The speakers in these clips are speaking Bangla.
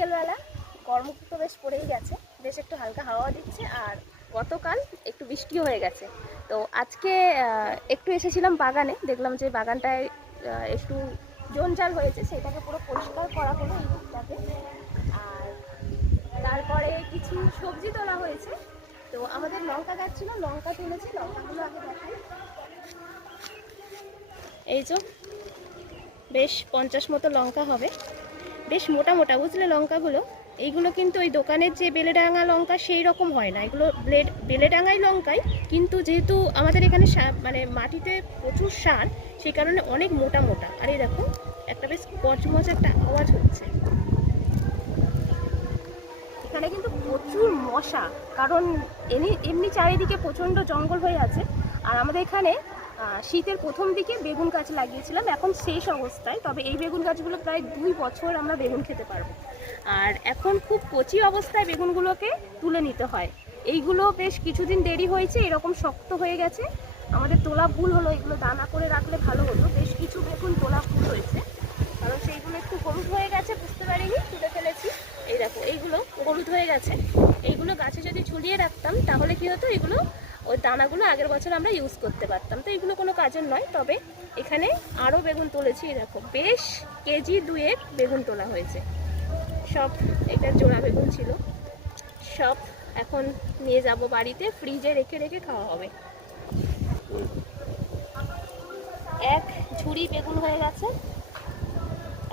বিকেলবেলা গরম তো বেশ পড়েই গেছে, বেশ একটু হালকা হাওয়া দিচ্ছে, আর গতকাল একটু বৃষ্টিও হয়ে গেছে। তো আজকে একটু এসেছিলাম বাগানে, দেখলাম যে বাগানটায় একটু জঞ্জাল হয়েছে, সেটাকে পুরো পরিষ্কার করা হলো এই দিকটাকে। আর তারপরে কিছু সবজি তোলা হয়েছে। তো আমাদের লঙ্কা গাছ ছিল, লঙ্কা তুলেছি, লঙ্কাগুলো আগে দেখাই। এই যে বেশ 50 মতো লঙ্কা হবে, বেশ মোটা মোটা, বুঝলে লঙ্কাগুলো। এইগুলো কিন্তু ওই দোকানের যে বেলেডাঙা লঙ্কা সেই রকম হয় না, এগুলো বেলেডাঙাই লঙ্কাই, কিন্তু যেহেতু আমাদের এখানে মানে মাটিতে প্রচুর সার, সেই কারণে অনেক মোটা মোটা। আর এই দেখো একটা বেশ কচমচ একটা আওয়াজ হচ্ছে। এখানে কিন্তু প্রচুর মশা, কারণ এমনি চারিদিকে প্রচণ্ড জঙ্গল হয়ে আছে। আর আমাদের এখানে শীতের প্রথম দিকে বেগুন গাছ লাগিয়েছিলাম, এখন শেষ অবস্থায়। তবে এই বেগুন গাছগুলো প্রায় 2 বছর আমরা বেগুন খেতে পারবো। আর এখন খুব কচি অবস্থায় বেগুনগুলোকে তুলে নিতে হয়। এইগুলো বেশ কিছুদিন দেরি হয়েছে, এরকম শক্ত হয়ে গেছে, আমাদের তোলা ভুল হলো। এগুলো দানা করে রাখলে ভালো হতো। বেশ কিছু বেগুন তোলা ভুল হয়েছে, কারণ সেইগুলো একটু হলুদ হয়ে গেছে, বুঝতে পারিনি, তুলে ফেলেছি। এই দেখো এইগুলো হলুদ হয়ে গেছে। এইগুলো গাছে যদি ঝুলিয়ে রাখতাম তাহলে কি হতো, এগুলো ওই দানাগুলো আগের বছর আমরা ইউজ করতে পারতাম। তো এগুলো কোনো কাজের নয়। তবে এখানে আরও বেগুন তুলেছি, দেখো বেশ কেজি 2 বেগুন তোলা হয়েছে। সব এটা জোড়া বেগুন ছিল, সব এখন নিয়ে যাব বাড়িতে, ফ্রিজে রেখে রেখে খাওয়া হবে। এক ঝুড়ি বেগুন হয়ে গেছে,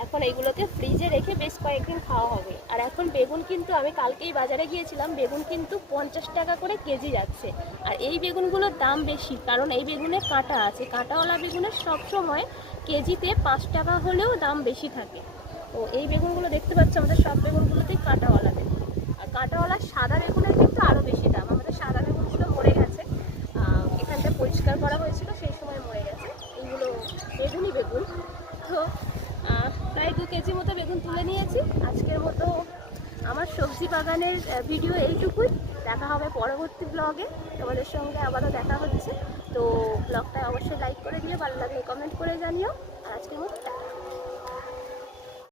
এখন এইগুলোকে ফ্রিজে রেখে বেশ কয়েকদিন খাওয়া হবে। আর এখন বেগুন কিন্তু, আমি কালকেই বাজারে গিয়েছিলাম, বেগুন কিন্তু 50 টাকা করে কেজি যাচ্ছে। আর এই বেগুনগুলোর দাম বেশি, কারণ এই বেগুনে কাঁটা আছে। কাঁটাওয়ালা বেগুনের সবসময় কেজিতে 5 টাকা হলেও দাম বেশি থাকে। তো এই বেগুনগুলো দেখতে পাচ্ছ, আমাদের সব বেগুনগুলোতেই কাঁটাওয়ালা বেগুন। আর কাঁটাওয়ালা সাদা বেগুনের কিন্তু আরও বেশি দাম। আমাদের সাদা বেগুনগুলো মরে গেছে, এখানটা পরিষ্কার করা হয়েছিল, সেই সময় মরে গেছে। এইগুলো বেগুনই বেগুন। তো প্রায় 2 কেজি মতো বেগুন তুলে নিয়েছি। আজকের মতো আমার সবজি বাগানের ভিডিও এইটুকুই। দেখা হবে পরবর্তী ব্লগে, তোমাদের সঙ্গে আবারও দেখা হচ্ছে। তো ব্লগটা অবশ্যই লাইক করে দিও, ভালো লাগলে কমেন্ট করে জানিও। আর আজকের মতো